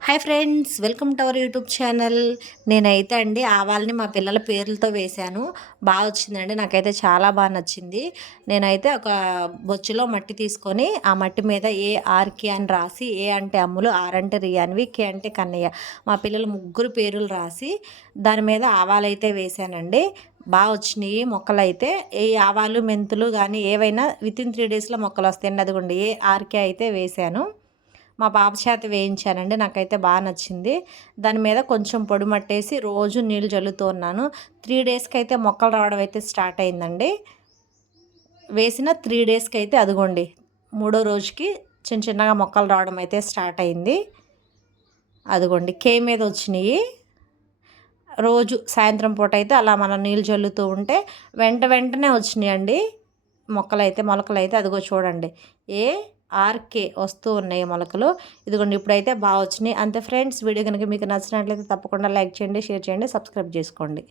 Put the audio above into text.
Hi friends, welcome to our YouTube channel. నేనైతే అండి ఆవాల్ని మా పిల్లల పేర్లతో వేశాను. బాగా వచ్చిందండి, నాకైతే చాలా బాగా నచ్చింది. నేనైతే ఒక బొచ్చులో మట్టి తీసుకొని ఆ మట్టి మీద ఏఆర్కే అని రాసి, ఏ అంటే అమ్ములు, ఆర్ అంటే రియాన్వి, కే అంటే కన్నయ్య, మా పిల్లలు ముగ్గురు పేర్లు రాసి దాని మీద ఆవాలైతే వేశానండి. బాగా వచ్చినాయి మొక్కలైతే. ఈ ఆవాలు మెంతులు కానీ ఏవైనా వితిన్ 3 డేస్లో మొక్కలు వస్తాయండి. అదిగోండి ఏఆర్కే అయితే వేశాను. మా పాప చేత వేయించానండి, నాకైతే బాగా నచ్చింది. దాని మీద కొంచెం పొడి మట్టేసి రోజు నీళ్ళు చల్లుతూ ఉన్నాను. 3 డేస్కి అయితే మొక్కలు రావడం అయితే స్టార్ట్ అయిందండి. వేసిన 3 డేస్కి అయితే అదిగోండి మూడో రోజుకి చిన్న చిన్నగా మొక్కలు రావడం అయితే స్టార్ట్ అయింది. అదిగోండి కే మీద వచ్చినాయి. రోజు సాయంత్రం పూట అయితే అలా మనం నీళ్ళు చల్లుతూ ఉంటే వెంటనే వచ్చినాయండి మొలకలైతే. అదిగో చూడండి, ఏఆర్కే వస్తూ ఉన్నాయి మొలకలు. ఇదిగోండి ఇప్పుడైతే బాగా వచ్చినాయి. అంతే ఫ్రెండ్స్, వీడియో కనుక మీకు నచ్చినట్లయితే తప్పకుండా లైక్ చేయండి, షేర్ చేయండి, సబ్స్క్రైబ్ చేసుకోండి.